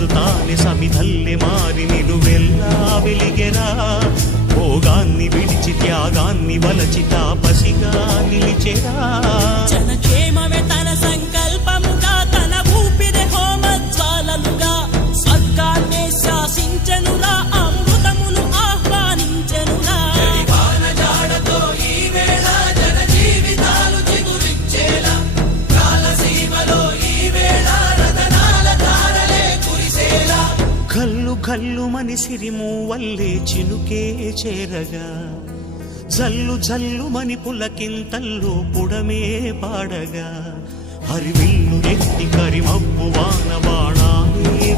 రాజు తానే సమిధల్లె మారి నిలువెల్లా వెలిగెరా. భోగాన్ని విడిచి త్యాగాన్ని వలచి తాపసిగా నిలిచెరా. జనక్షేమమే తన సంకల్పముగా, తన ఊపిరి హోమజ్వాలలుగా, స్వర్గాన్నే శాసించెనురా, అమృతమును ఆహ్వానించెనురా. కల్లు కల్లు మని సిరిమూవల్లే చినుకే చేరగా, జల్లు జల్లు మని పులకింతల్లో పుడమే పాడగా, హరివిల్లు ఎత్తి కరిమబ్బు వాన బాణాలే